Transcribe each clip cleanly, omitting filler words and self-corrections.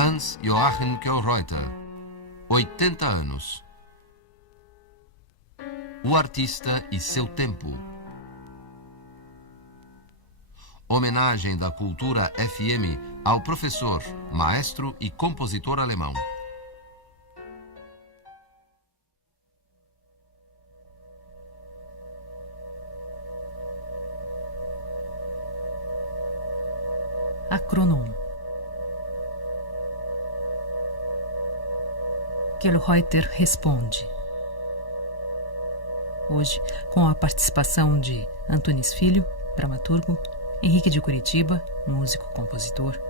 Hans Joachim Kölreuter, 80 anos. O artista e seu tempo. Homenagem da Cultura FM ao professor, maestro e compositor alemão. Acronom. Kölreuter responde. Hoje, com a participação de Antunes Filho, dramaturgo, Henrique de Curitiba, músico, compositor,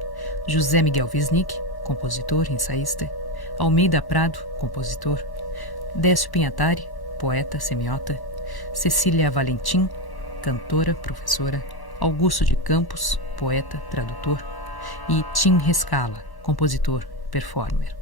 José Miguel Wisnik, compositor, ensaísta, Almeida Prado, compositor, Décio Pinhatari, poeta, semiota, Cecília Valentim, cantora, professora, Augusto de Campos, poeta, tradutor, e Tim Rescala, compositor, performer.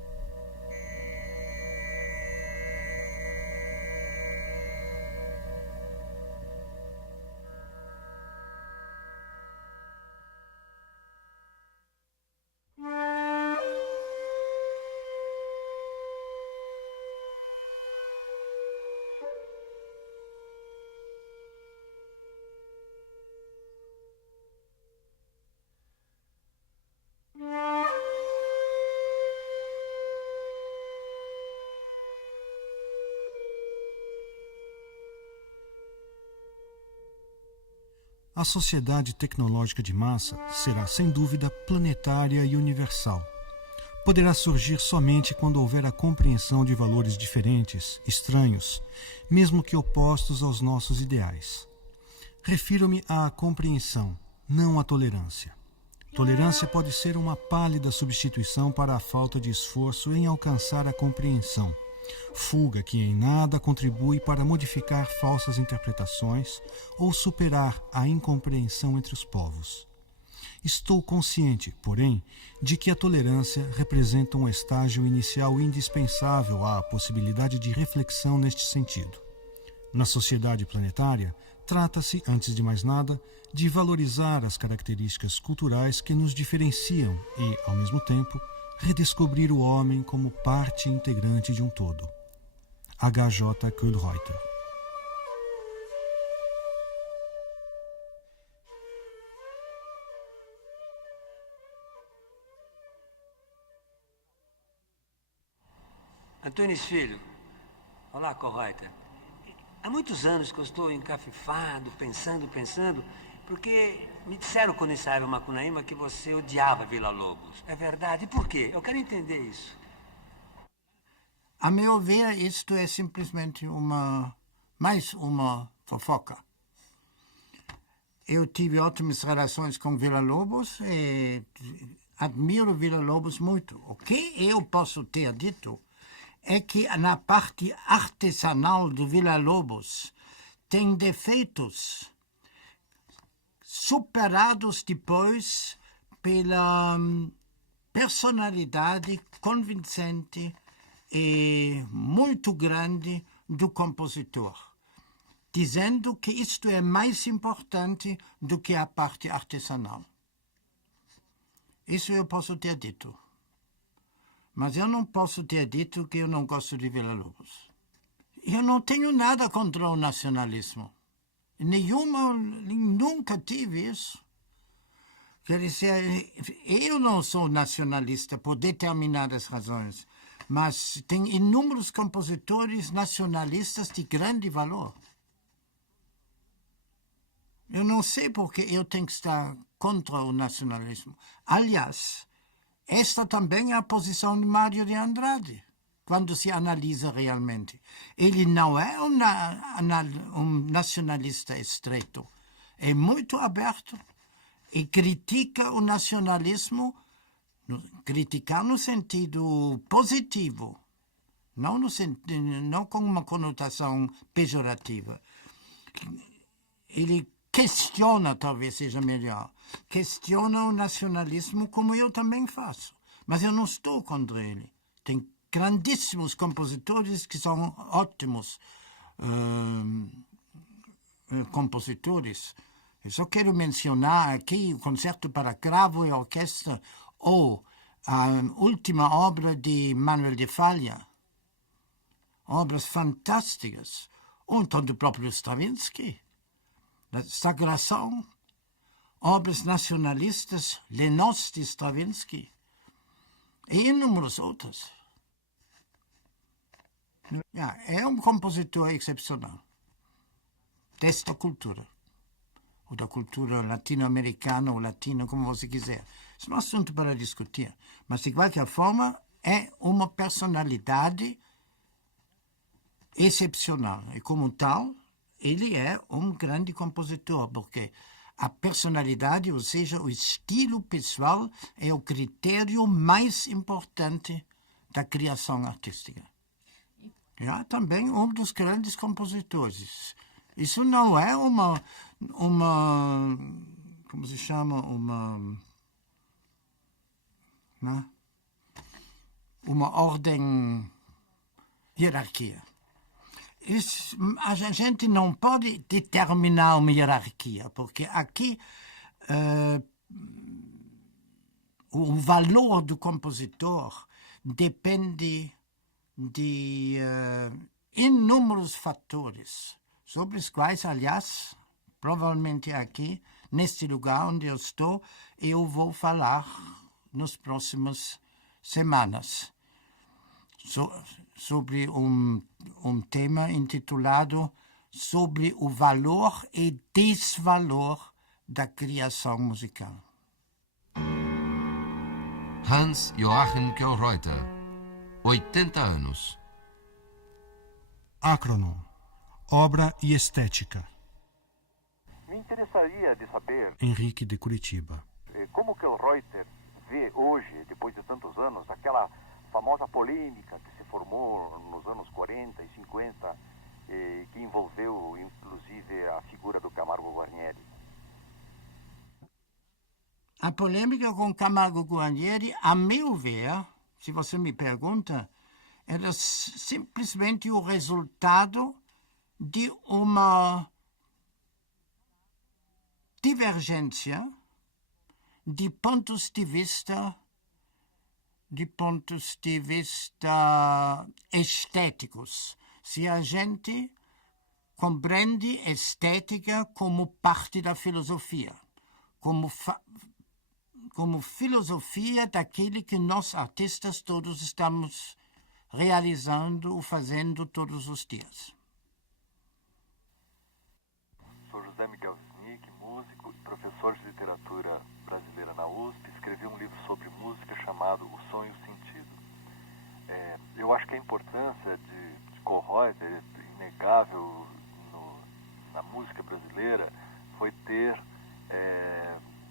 A sociedade tecnológica de massa será, sem dúvida, planetária e universal. Poderá surgir somente quando houver a compreensão de valores diferentes, estranhos, mesmo que opostos aos nossos ideais. Refiro-me à compreensão, não à tolerância. Tolerância pode ser uma pálida substituição para a falta de esforço em alcançar a compreensão, fuga que em nada contribui para modificar falsas interpretações ou superar a incompreensão entre os povos. Estou consciente, porém, de que a tolerância representa um estágio inicial indispensável à possibilidade de reflexão neste sentido. Na sociedade planetária, trata-se, antes de mais nada, de valorizar as características culturais que nos diferenciam e, ao mesmo tempo, redescobrir o homem como parte integrante de um todo. H.J. Kölreuter. Antunes Filho. Olá, Kölreuter. Há muitos anos que eu estou encafifado, pensando, porque me disseram quando ensaiava Macunaíma que você odiava Vila Lobos. É verdade? E por quê? Eu quero entender isso. A meu ver, isto é simplesmente mais uma fofoca. Eu tive ótimas relações com Vila Lobos e admiro Vila Lobos muito. O que eu posso ter dito é que na parte artesanal do Vila Lobos tem defeitos superados depois pela personalidade convincente e muito grande do compositor, dizendo que isto é mais importante do que a parte artesanal. Isso eu posso ter dito. Mas eu não posso ter dito que eu não gosto de Vila Lobos. Eu não tenho nada contra o nacionalismo. Nunca tive isso. Quer dizer, eu não sou nacionalista por determinadas razões, mas tem inúmeros compositores nacionalistas de grande valor. Eu não sei porque eu tenho que estar contra o nacionalismo. Aliás, esta também é a posição de Mário de Andrade, quando se analisa realmente. Ele não é um nacionalista estreito. É muito aberto e critica o nacionalismo, criticar no sentido positivo, não com uma conotação pejorativa. Ele questiona, talvez seja melhor, questiona o nacionalismo como eu também faço. Mas eu não estou contra ele. Tem grandíssimos compositores que são ótimos compositores. Eu só quero mencionar aqui o Concerto para Cravo e Orquestra ou a última obra de Manuel de Falla, obras fantásticas, ou então do próprio Stravinsky, a Sagração, obras nacionalistas, Les Noces de Stravinsky, e inúmeras outras. É um compositor excepcional desta cultura, ou da cultura latino-americana ou latina, como você quiser. Isso é um assunto para discutir, mas de qualquer forma é uma personalidade excepcional e como tal ele é um grande compositor, porque a personalidade, ou seja, o estilo pessoal, é o critério mais importante da criação artística. Também um dos grandes compositores. Isso não é uma como se chama, uma ordem, hierarquia. A gente não pode determinar uma hierarquia, porque aqui o valor do compositor depende de inúmeros fatores, sobre os quais, aliás, provavelmente aqui, neste lugar onde eu estou, eu vou falar nas próximas semanas sobre um tema intitulado Sobre o valor e desvalor da criação musical. Hans Joachim Kölreuter, 80 anos. Acronon, obra e estética. Me interessaria de saber, Henrique de Curitiba. como Kölreuter vê hoje, depois de tantos anos, aquela famosa polêmica que se formou nos anos 40 e 50, que envolveu, inclusive, a figura do Camargo Guarnieri. A polêmica com Camargo Guarnieri, a meu ver, se você me pergunta, era simplesmente o resultado de uma divergência de pontos de vista estéticos. Se a gente compreende estética como parte da filosofia, como filosofia daquele que nós artistas todos estamos realizando ou fazendo todos os dias. Sou José Miguel Wisnik, músico e professor de literatura brasileira na USP. Escrevi um livro sobre música chamado O Som e o Sentido. Eu acho que a importância de Kölreuter é inegável na música brasileira foi ter,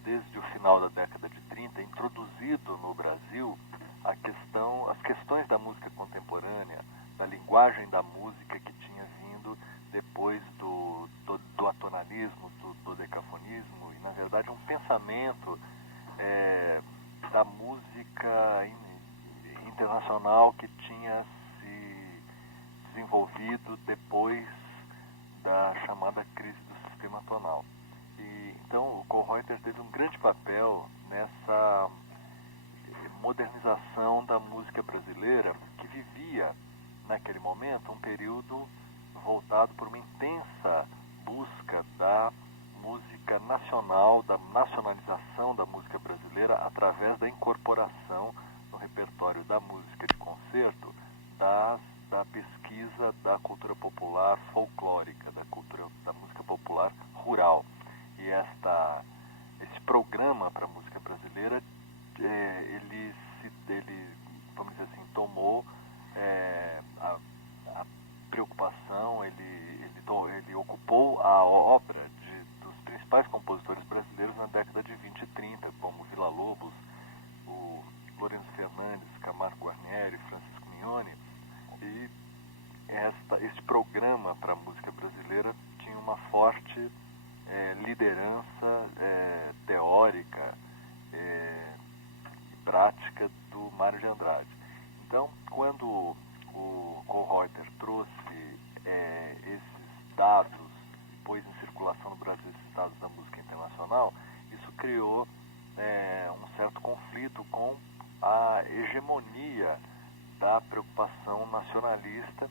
desde o final da década de 30, introduzido no Brasil as questões da música contemporânea, da linguagem da música que tinha vindo depois do atonalismo, do decafonismo, e, na verdade, um pensamento da música internacional que tinha se desenvolvido depois da chamada crise do sistema tonal. Então, o Kölreuter teve um grande papel nessa modernização da música brasileira, que vivia, naquele momento, um período voltado por uma intensa busca da música nacional, da nacionalização da música brasileira através da incorporação no repertório da música de concerto da pesquisa da cultura popular folclórica, da música popular rural. E esse programa para a música brasileira, ele vamos dizer assim, tomou a preocupação, ele ocupou a obra dos principais compositores brasileiros na década de 20 e 30, como Villa-Lobos, o Lourenço Fernandes, Camargo Guarnieri, Francisco Mignone. E este programa para a música brasileira tinha uma forte liderança teórica e prática do Mário de Andrade. Então, quando o Kölreuter trouxe esses dados e pôs em circulação no Brasil esses dados da música internacional, isso criou um certo conflito com a hegemonia da preocupação nacionalista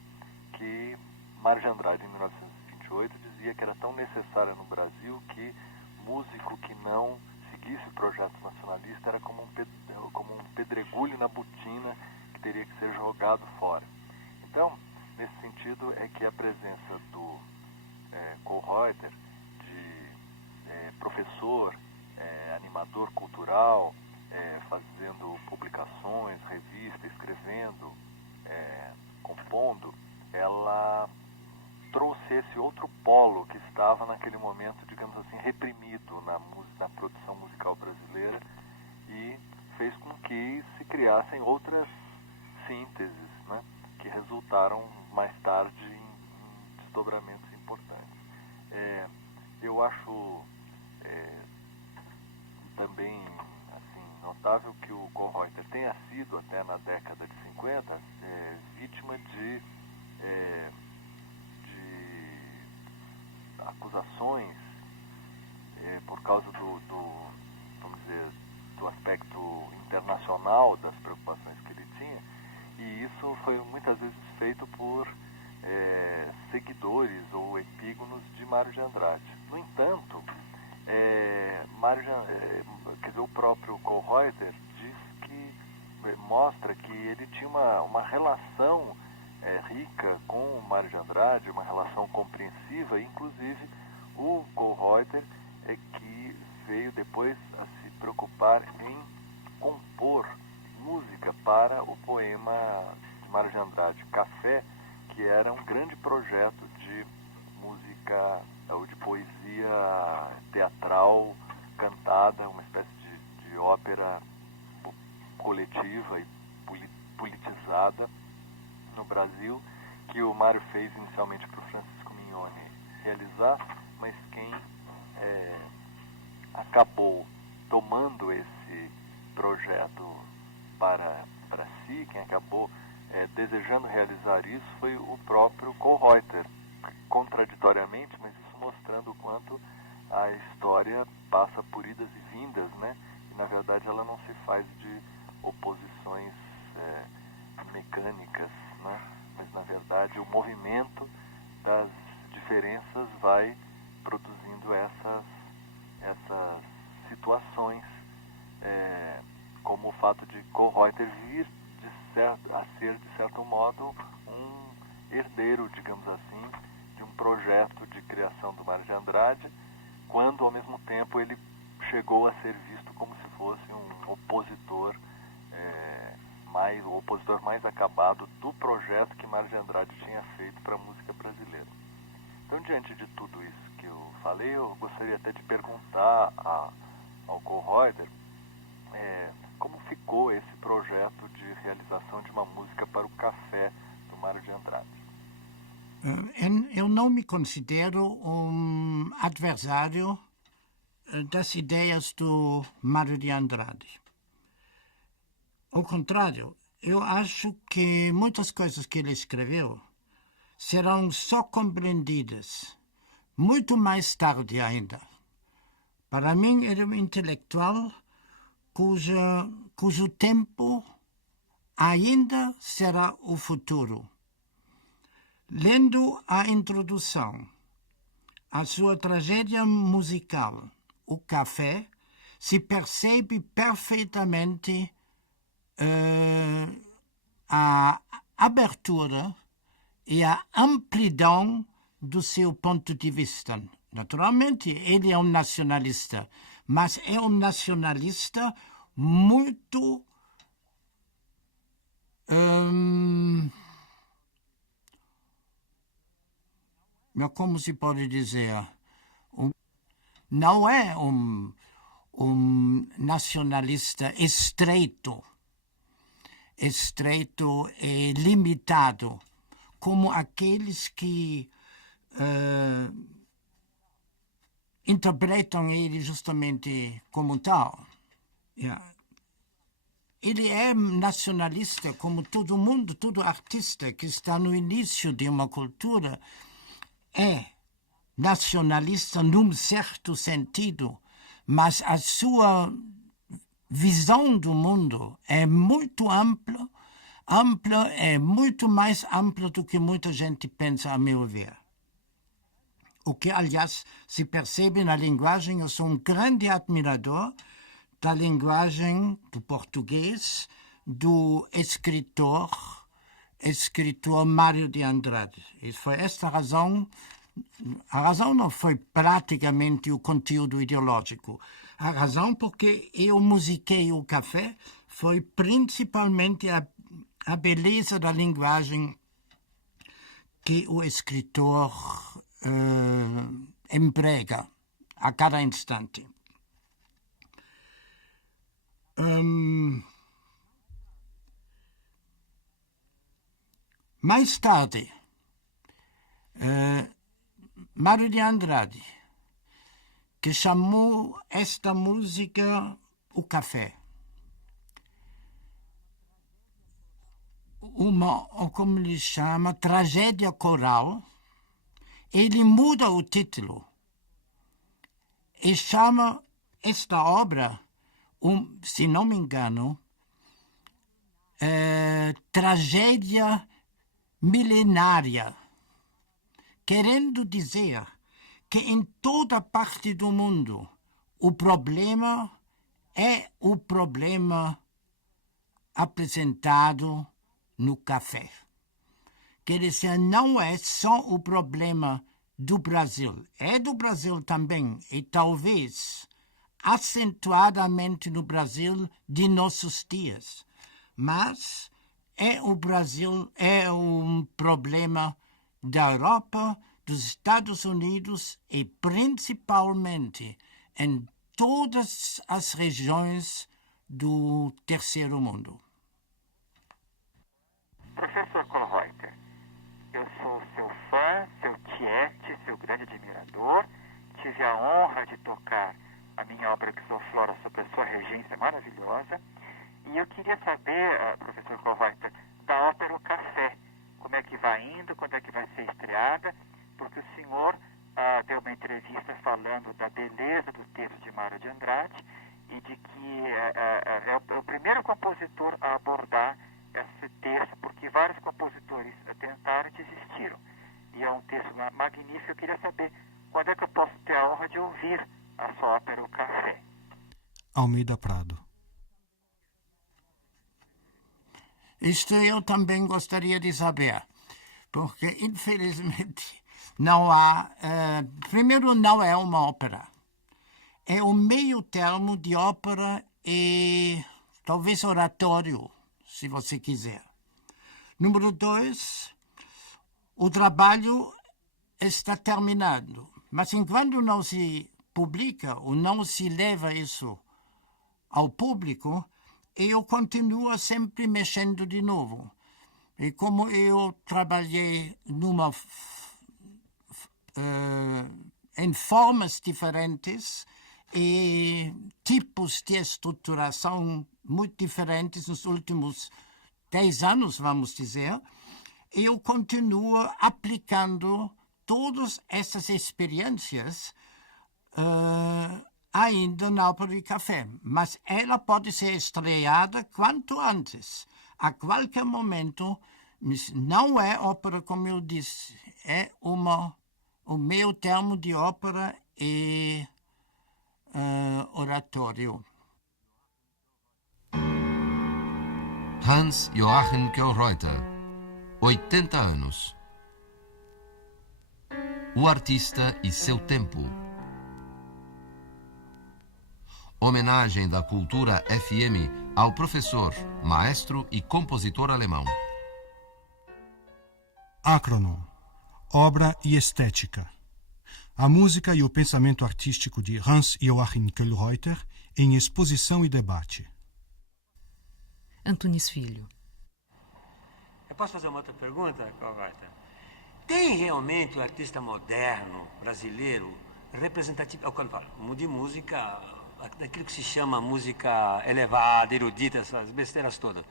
que Mário de Andrade, em 1928, dizia que era tão necessária no Brasil que músico que não seguisse o projeto nacionalista era como um pedregulho na botina que teria que ser jogado fora. Então, nesse sentido, é que a presença do Kohlreuter, de professor, animador cultural, fazendo publicações, revista, escrevendo, compondo, ela trouxe esse outro polo que estava naquele momento, digamos assim, reprimido na produção musical brasileira e fez com que se criassem outras sínteses, né, que resultaram mais tarde em desdobramentos importantes. Eu acho também assim, notável que o Kohlreuter tenha sido, até na década de 50, vítima de acusações por causa vamos dizer, do aspecto internacional das preocupações que ele tinha, e isso foi muitas vezes feito por seguidores ou epígonos de Mário de Andrade. No entanto, quer dizer, o próprio Kohlreuter mostra que ele tinha uma relação rica com o Mário de Andrade, uma relação compreensiva. Inclusive o Kohlreuter que veio depois a se preocupar em compor música para o poema de Mário de Andrade, Café, que era um grande projeto de música ou de poesia teatral cantada, uma espécie de ópera coletiva e politizada no Brasil, que o Mário fez inicialmente para o Francisco Mignone realizar, mas quem acabou tomando esse projeto para si, quem acabou desejando realizar isso, foi o próprio Kohlreuter, contraditoriamente, mas isso mostrando o quanto a história passa por idas e vindas, né? E na verdade ela não se faz de oposições mecânicas, né? Mas na verdade o movimento das diferenças vai produzindo essas situações, como o fato de Kohlreuter vir a ser, de certo modo, um herdeiro, digamos assim, de um projeto de criação do Mário de Andrade, quando ao mesmo tempo ele chegou a ser visto como se fosse um opositor, o opositor mais acabado do projeto que Mário de Andrade tinha feito para a música brasileira. Então, diante de tudo isso que eu falei, eu gostaria até de perguntar ao Kohlreuter como ficou esse projeto de realização de uma música para o Café do Mário de Andrade. Eu não me considero um adversário das ideias do Mário de Andrade. Ao contrário, eu acho que muitas coisas que ele escreveu serão só compreendidas muito mais tarde ainda. Para mim, ele é um intelectual cujo tempo ainda será o futuro. Lendo a introdução, a sua tragédia musical, O Café, se percebe perfeitamente a abertura e a amplidão do seu ponto de vista. Naturalmente, ele é um nacionalista, mas é um nacionalista muito como se pode dizer? Não é um nacionalista estreito e limitado, como aqueles que interpretam ele justamente como tal. Ele é nacionalista como todo mundo, todo artista que está no início de uma cultura é nacionalista num certo sentido, mas a sua visão do mundo é muito ampla, é muito mais ampla do que muita gente pensa, a meu ver. O que, aliás, se percebe na linguagem. Eu sou um grande admirador da linguagem do português do escritor Mário de Andrade. E foi esta razão. A razão não foi praticamente o conteúdo ideológico. A razão porque eu musiquei o café foi principalmente a beleza da linguagem que o escritor emprega a cada instante. Mais tarde, Mário de Andrade, que chamou esta música o café, ou como ele chama, tragédia coral. Ele muda o título e chama esta obra, se não me engano, tragédia milenária, querendo dizer que em toda parte do mundo o problema é o problema apresentado no café. Quer dizer, não é só o problema do Brasil. É do Brasil também, e talvez acentuadamente no Brasil de nossos dias. Mas o Brasil é um problema da Europa, dos Estados Unidos e principalmente em todas as regiões do terceiro mundo. Professor Kollreuter, eu sou seu fã, seu tiete, seu grande admirador. Tive a honra de tocar a minha obra Xoflora sobre a sua regência maravilhosa. E eu queria saber, professor Kollreuter, da ópera O Café. Como é que vai indo, quando é que vai ser estreada? Porque o senhor deu uma entrevista falando da beleza do texto de Mário de Andrade e de que é o primeiro compositor a abordar esse texto, porque vários compositores tentaram e desistiram. E é um texto magnífico. Eu queria saber quando é que eu posso ter a honra de ouvir a sua ópera O Café. Almeida Prado. Isto eu também gostaria de saber, porque infelizmente não há... primeiro, não é uma ópera. É um meio termo de ópera e talvez oratório, se você quiser. Número 2, o trabalho está terminado, mas enquanto não se publica ou não se leva isso ao público, eu continuo sempre mexendo de novo. E como eu trabalhei em formas diferentes e tipos de estruturação muito diferentes nos últimos 10 anos, vamos dizer, eu continuo aplicando todas essas experiências ainda na ópera de café. Mas ela pode ser estreada quanto antes, a qualquer momento. Não é ópera, como eu disse, é o meio termo de ópera e oratório. Hans Joachim Kollreuter, 80 anos. O artista e seu tempo. Homenagem da Cultura FM ao professor, maestro e compositor alemão. Acronon, obra e estética. A música e o pensamento artístico de Hans Joachim Kollreuter em exposição e debate. Antunis Filho. Eu posso fazer uma outra pergunta, Kollreuter? Tem realmente o artista moderno brasileiro representativo, quando falo de música, daquilo que se chama música elevada, erudita, essas besteiras todas,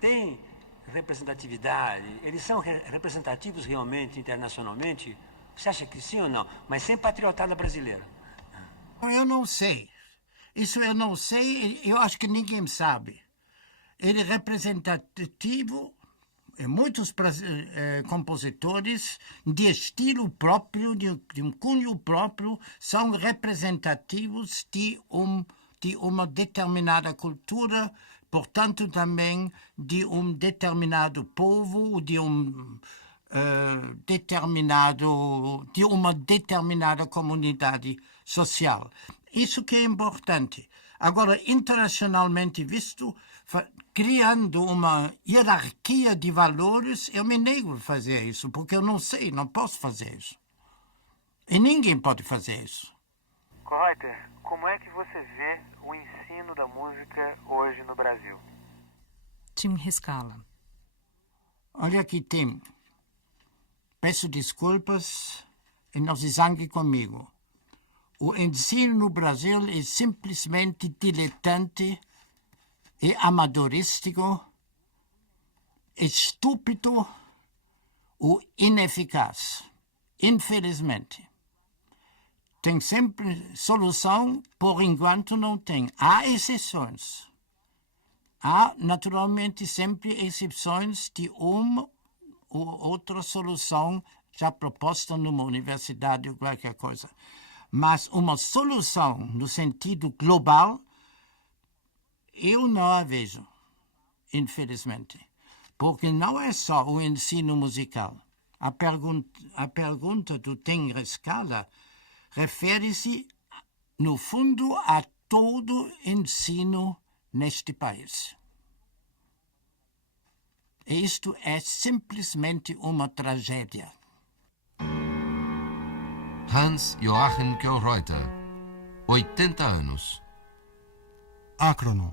tem representatividade? Eles são representativos realmente internacionalmente? Você acha que sim ou não? Mas sem patriotada brasileira. Eu não sei. Isso eu não sei, eu acho que ninguém sabe. Ele é representativo, muitos compositores de estilo próprio, de um cunho próprio, são representativos de uma determinada cultura, portanto também de um determinado povo, de uma determinada comunidade social. Isso que é importante. Agora, internacionalmente visto, criando uma hierarquia de valores, eu me nego a fazer isso, porque eu não sei, não posso fazer isso. E ninguém pode fazer isso. Kollreuter, como é que você vê o ensino da música hoje no Brasil? Tim Rescala. Olha aqui, Tim. Peço desculpas e não se zangue comigo. O ensino no Brasil é simplesmente diletante, é amadorístico, é estúpido ou ineficaz. Infelizmente. Tem sempre solução, por enquanto não tem. Há exceções. Há, naturalmente, sempre exceções de uma ou outra solução já proposta numa universidade ou qualquer coisa. Mas uma solução no sentido global, eu não a vejo, infelizmente. Porque não é só o ensino musical. A pergunta do Tim Rescala refere-se, no fundo, a todo ensino neste país. E isto é simplesmente uma tragédia. Hans Joachim Kollreuter, 80 anos. Acronon.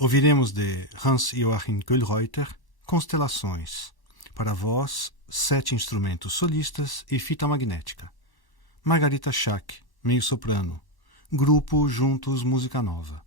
Ouviremos de Hans Joachim Kollreuter Constelações, para voz, 7 instrumentos solistas e fita magnética. Margarita Schack, meio-soprano. Grupo Juntos Música Nova.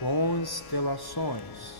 Constelações.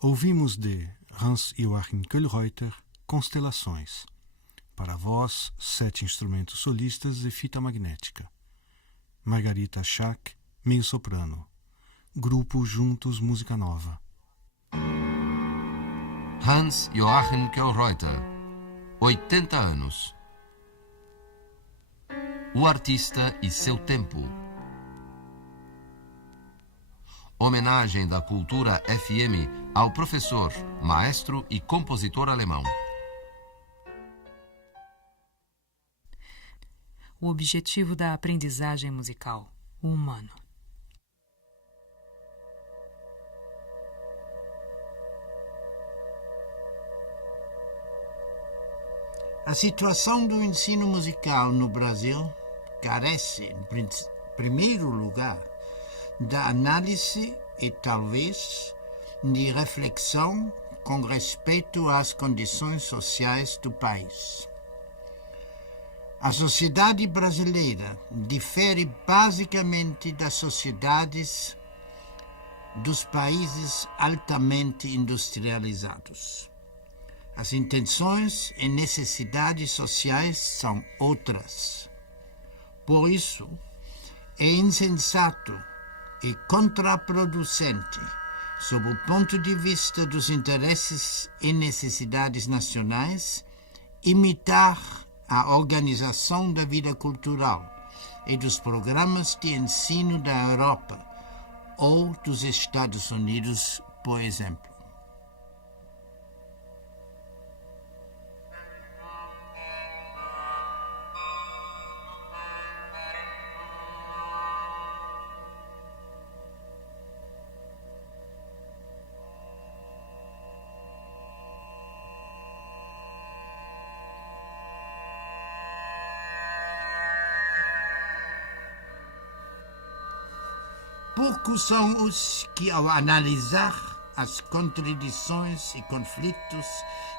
Ouvimos de Hans Joachim Köhlreuter, Constelações. Para voz, 7 instrumentos solistas e fita magnética. Margarita Schack, meio-soprano. Grupo Juntos Música Nova. Hans Joachim Köhlreuter, 80 anos. O artista e seu tempo. Homenagem da Cultura FM ao professor, maestro e compositor alemão. O objetivo da aprendizagem musical, o humano. A situação do ensino musical no Brasil carece, em primeiro lugar, da análise e, talvez, de reflexão com respeito às condições sociais do país. A sociedade brasileira difere basicamente das sociedades dos países altamente industrializados. As intenções e necessidades sociais são outras. Por isso, é insensato e contraproducente, sob o ponto de vista dos interesses e necessidades nacionais, imitar a organização da vida cultural e dos programas de ensino da Europa ou dos Estados Unidos, por exemplo. Poucos são os que, ao analisar as contradições e conflitos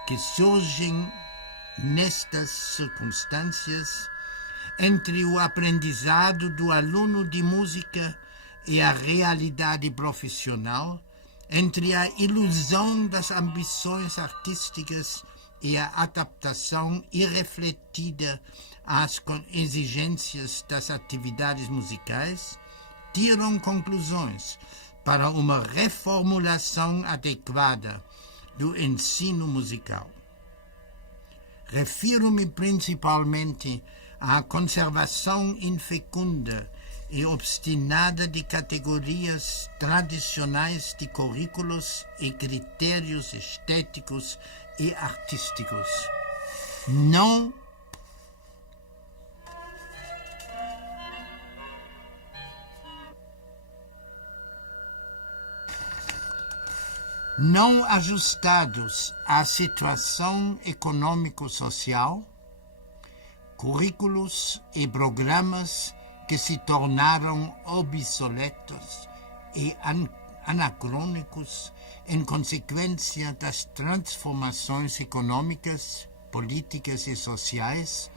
que surgem nestas circunstâncias entre o aprendizado do aluno de música e a realidade profissional, entre a ilusão das ambições artísticas e a adaptação irrefletida às exigências das atividades musicais, tiram conclusões para uma reformulação adequada do ensino musical. Refiro-me principalmente à conservação infecunda e obstinada de categorias tradicionais de currículos e critérios estéticos e artísticos. Não ajustados à situação econômico-social, currículos e programas que se tornaram obsoletos e anacrônicos em consequência das transformações econômicas, políticas e sociais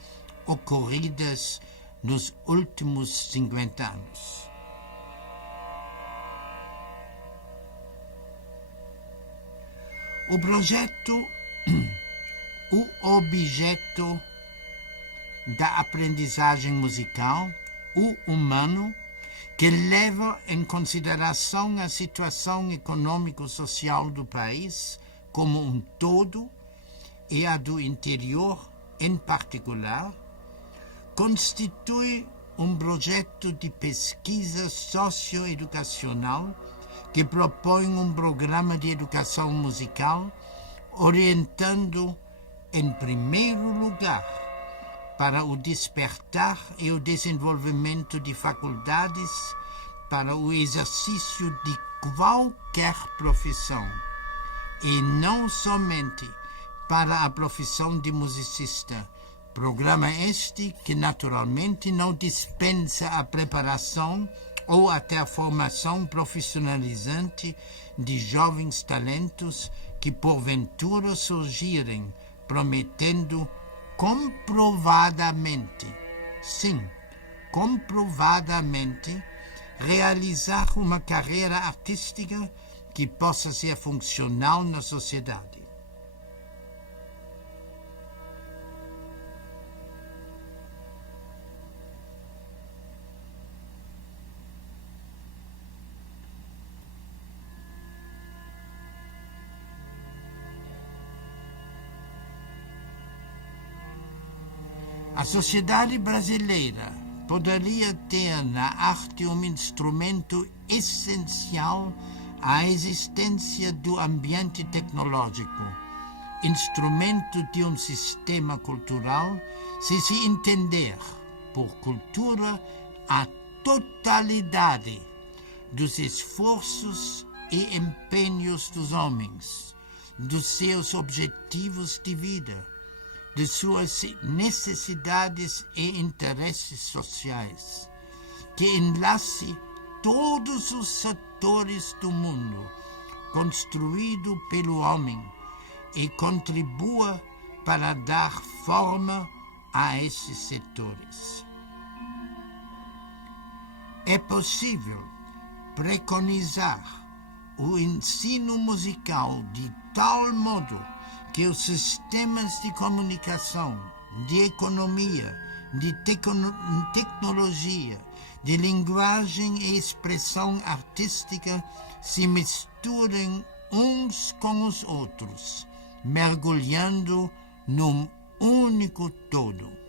ocorridas nos últimos 50 anos. O objeto da aprendizagem musical, o humano, que leva em consideração a situação econômico-social do país como um todo e a do interior em particular, constitui um projeto de pesquisa socioeducacional que propõe um programa de educação musical orientando, em primeiro lugar, para o despertar e o desenvolvimento de faculdades para o exercício de qualquer profissão, e não somente para a profissão de musicista. Programa este que, naturalmente, não dispensa a preparação ou até a formação profissionalizante de jovens talentos que, porventura, surgirem prometendo comprovadamente, realizar uma carreira artística que possa ser funcional na sociedade. A sociedade brasileira poderia ter na arte um instrumento essencial à existência do ambiente tecnológico, instrumento de um sistema cultural, se entender por cultura a totalidade dos esforços e empenhos dos homens, dos seus objetivos de vida, de suas necessidades e interesses sociais, que enlace todos os setores do mundo construído pelo homem e contribua para dar forma a esses setores. É possível preconizar o ensino musical de tal modo que os sistemas de comunicação, de economia, de tecnologia, de linguagem e expressão artística se misturem uns com os outros, mergulhando num único todo.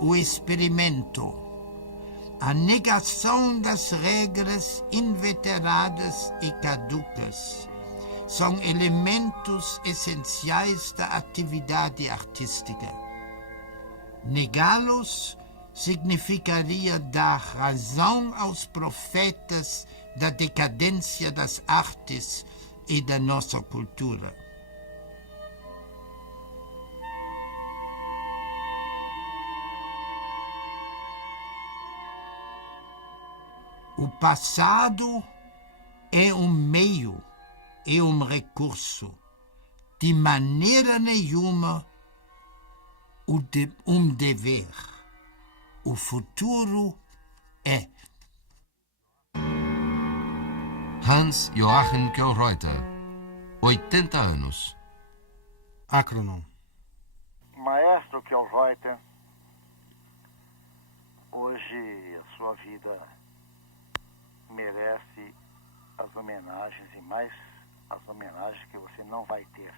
O experimento, a negação das regras inveteradas e caducas, são elementos essenciais da atividade artística. Negá-los significaria dar razão aos profetas da decadência das artes e da nossa cultura. O passado é um meio, é um recurso, de maneira nenhuma um dever. O futuro é. Hans Joachim Kjellreuter, 80 anos. Acronom. Maestro Kjellreuter, hoje a sua vida merece as homenagens e mais as homenagens que você não vai ter.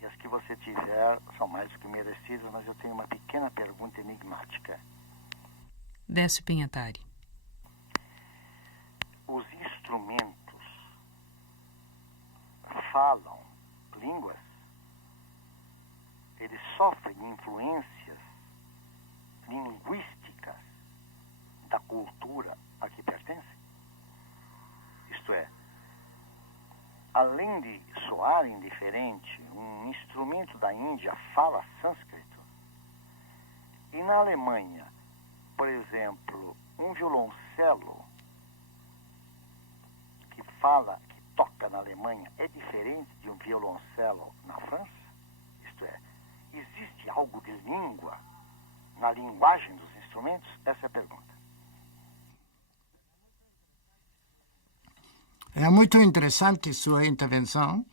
E as que você tiver são mais do que merecidas, mas eu tenho uma pequena pergunta enigmática. Décio Pinhatari. Os instrumentos falam línguas? Eles sofrem influências linguísticas da cultura a que pertencem? Isto é, além de soar indiferente, um instrumento da Índia fala sânscrito. E na Alemanha, por exemplo, um violoncelo que toca na Alemanha é diferente de um violoncelo na França? Isto é, existe algo de língua na linguagem dos instrumentos? Essa é a pergunta. É muito interessante sua intervenção.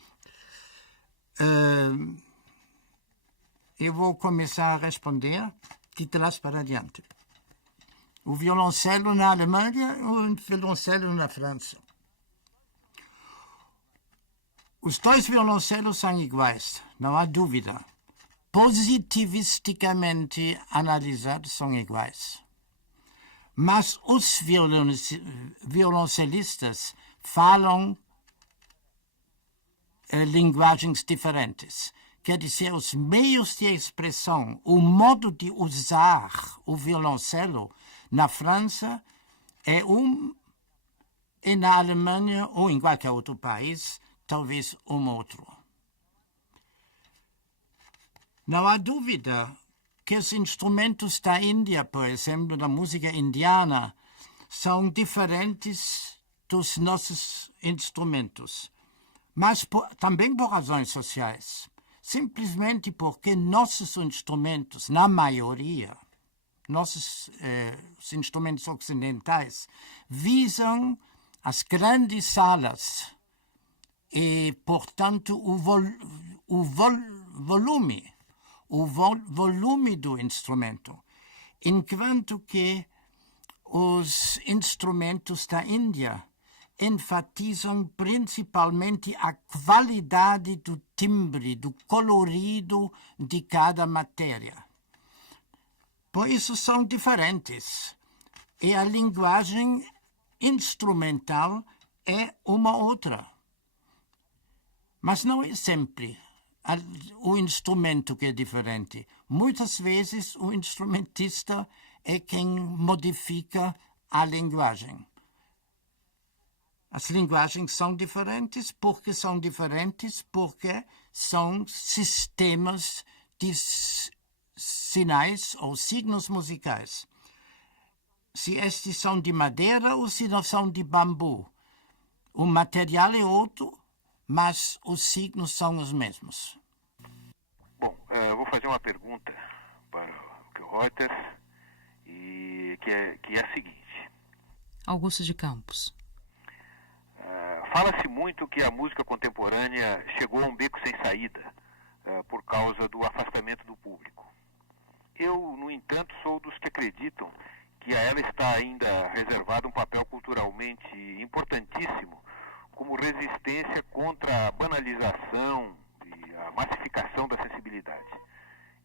Eu vou começar a responder de trás para diante. O violoncelo na Alemanha ou o violoncelo na França? Os dois violoncelos são iguais, não há dúvida. Positivisticamente analisados, são iguais. Mas os violoncelistas falam linguagens diferentes. Quer dizer, os meios de expressão, o modo de usar o violoncelo na França e na Alemanha ou em qualquer outro país, talvez outro. Não há dúvida que os instrumentos da Índia, por exemplo, da música indiana, são diferentes dos nossos instrumentos. mas também por razões sociais. Simplesmente porque nossos instrumentos, na maioria, nossos os instrumentos ocidentais, visam as grandes salas e, portanto, o volume do instrumento, enquanto que os instrumentos da Índia enfatizam principalmente a qualidade do timbre, do colorido de cada matéria. Por isso são diferentes. E a linguagem instrumental é uma outra. Mas não é sempre o instrumento que é diferente. Muitas vezes o instrumentista é quem modifica a linguagem. As linguagens são diferentes porque são sistemas de sinais ou signos musicais. Se estes são de madeira ou se não são de bambu. O material é outro, mas os signos são os mesmos. Bom, eu vou fazer uma pergunta para o Reuters, que é a seguinte. Augusto de Campos. Fala-se muito que a música contemporânea chegou a um beco sem saída por causa do afastamento do público. Eu, no entanto, sou dos que acreditam que a ela está ainda reservado um papel culturalmente importantíssimo como resistência contra a banalização e a massificação da sensibilidade.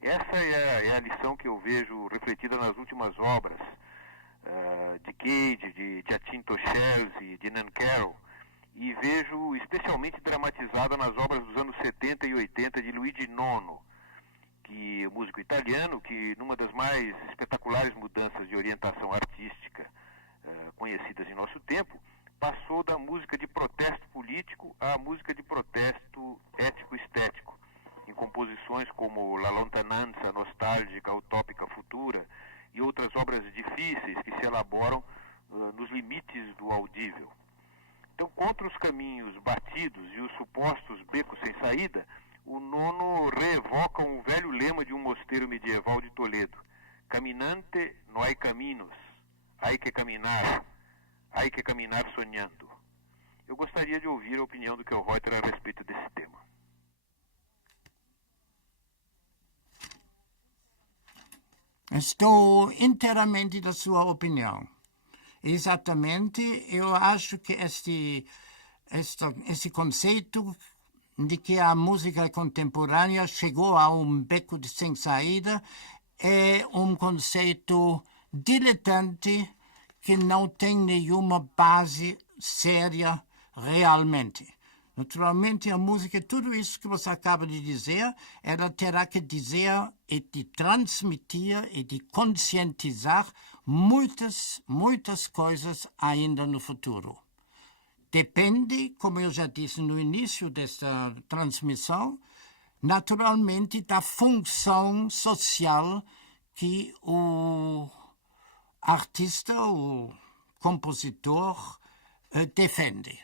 Essa é a lição que eu vejo refletida nas últimas obras de Cage, de Giacinto Scelsi e de Nan Carroll, e vejo especialmente dramatizada nas obras dos anos 70 e 80 de Luigi Nono, que é um músico italiano que, numa das mais espetaculares mudanças de orientação artística conhecidas em nosso tempo, passou da música de protesto político à música de protesto ético-estético, em composições como La Lontananza, Nostálgica, Utópica, Futura e outras obras difíceis que se elaboram nos limites do audível. Então, contra os caminhos batidos e os supostos becos sem saída, o Nono reevoca um velho lema de um mosteiro medieval de Toledo: Caminante no hay caminos, hay que caminar sonhando. Eu gostaria de ouvir a opinião do Kel Reuter a respeito desse tema. Estou inteiramente da sua opinião. Exatamente, eu acho que esse conceito de que a música contemporânea chegou a um beco sem saída é um conceito diletante que não tem nenhuma base séria realmente. Naturalmente, a música, tudo isso que você acaba de dizer, ela terá que dizer e de transmitir e de conscientizar muitas coisas ainda no futuro. Depende, como eu já disse no início desta transmissão, naturalmente da função social que o artista, o compositor, defende.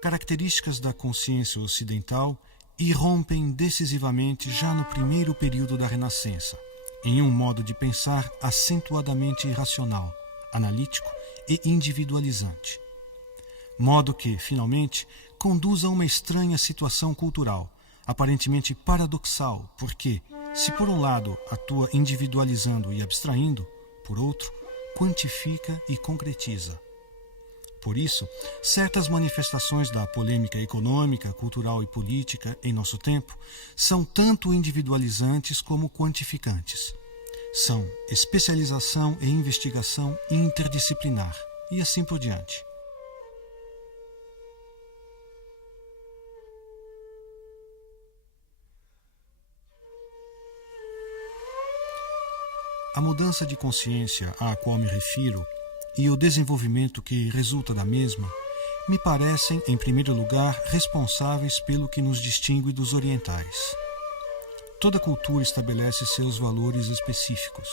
Características da consciência ocidental irrompem decisivamente já no primeiro período da Renascença, em um modo de pensar acentuadamente irracional, analítico e individualizante. Modo que, finalmente, conduz a uma estranha situação cultural, aparentemente paradoxal, porque, se por um lado atua individualizando e abstraindo, por outro, quantifica e concretiza. Por isso, certas manifestações da polêmica econômica, cultural e política em nosso tempo são tanto individualizantes como quantificantes. São especialização e investigação interdisciplinar, e assim por diante. A mudança de consciência a qual me refiro e o desenvolvimento que resulta da mesma me parecem, em primeiro lugar, responsáveis pelo que nos distingue dos orientais. Toda cultura estabelece seus valores específicos.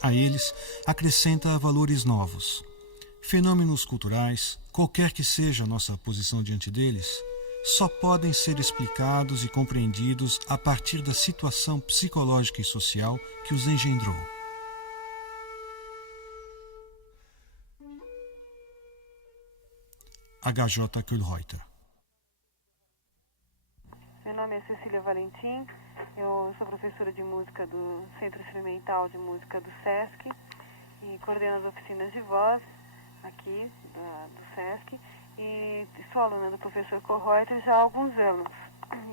A eles acrescenta valores novos. Fenômenos culturais, qualquer que seja a nossa posição diante deles, só podem ser explicados e compreendidos a partir da situação psicológica e social que os engendrou. H.J. Kühlreuter. Meu nome é Cecília Valentim, eu sou professora de música do Centro Experimental de Música do SESC e coordeno as oficinas de voz aqui do SESC e sou aluna do professor Kühlreuter já há alguns anos.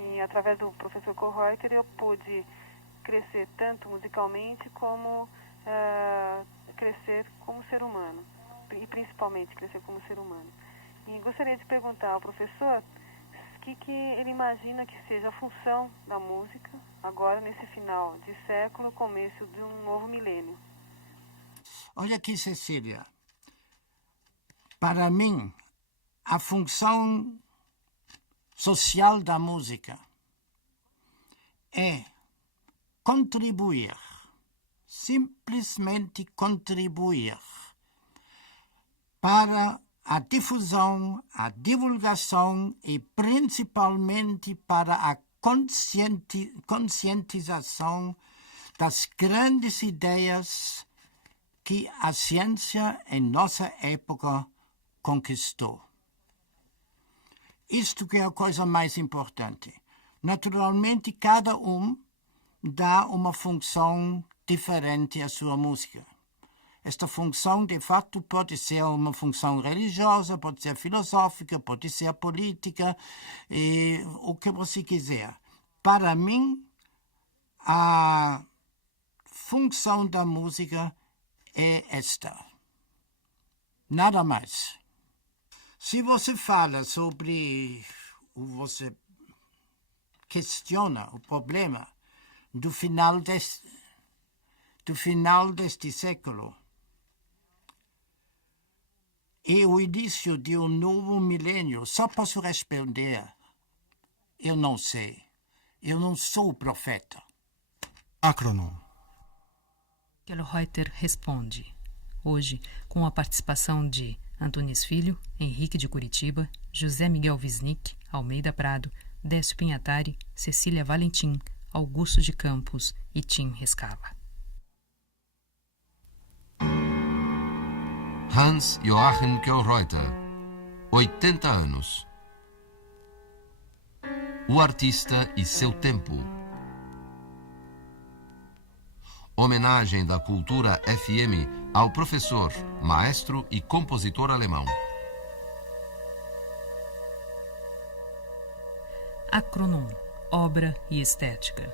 E através do professor Kühlreuter eu pude crescer tanto musicalmente como crescer como ser humano, e principalmente crescer como ser humano. E gostaria de perguntar ao professor o que ele imagina que seja a função da música agora nesse final de século, começo de um novo milênio. Olha aqui, Cecília. Para mim, a função social da música é contribuir, simplesmente contribuir para a difusão, a divulgação e principalmente para a conscientização das grandes ideias que a ciência em nossa época conquistou. Isto que é a coisa mais importante. Naturalmente, cada um dá uma função diferente à sua música. Esta função, de fato, pode ser uma função religiosa, pode ser filosófica, pode ser política, o que você quiser. Para mim, a função da música é esta. Nada mais. Se você fala sobre, você questiona o problema do final deste século, e o início de um novo milênio, só posso responder, eu não sei. Eu não sou profeta. Acronom. Kühlreuter responde, hoje com a participação de Antunes Filho, Henrique de Curitiba, José Miguel Wisnik, Almeida Prado, Décio Pinhatari, Cecília Valentim, Augusto de Campos e Tim Rescala. Hans Joachim Kühlreuter, 80 anos. O artista e seu tempo. Homenagem da Cultura FM ao professor, maestro e compositor alemão. Acronom, obra e estética.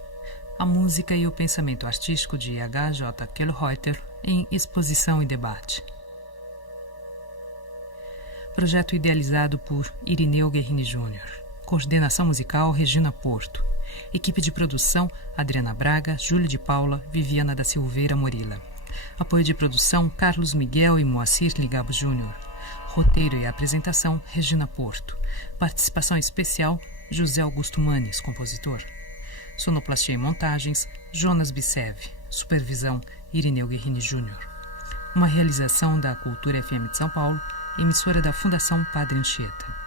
A música e o pensamento artístico de H.J. Kühlreuter em exposição e debate. Projeto idealizado por Irineu Guerrini Júnior. Coordenação musical Regina Porto. Equipe de produção Adriana Braga, Júlio de Paula, Viviana da Silveira Morila. Apoio de produção Carlos Miguel e Moacir Ligabo Júnior. Roteiro e apresentação Regina Porto. Participação especial José Augusto Manes, compositor. Sonoplastia e montagens Jonas Bisev. Supervisão Irineu Guerrini Júnior. Uma realização da Cultura FM de São Paulo, emissora da Fundação Padre Anchieta.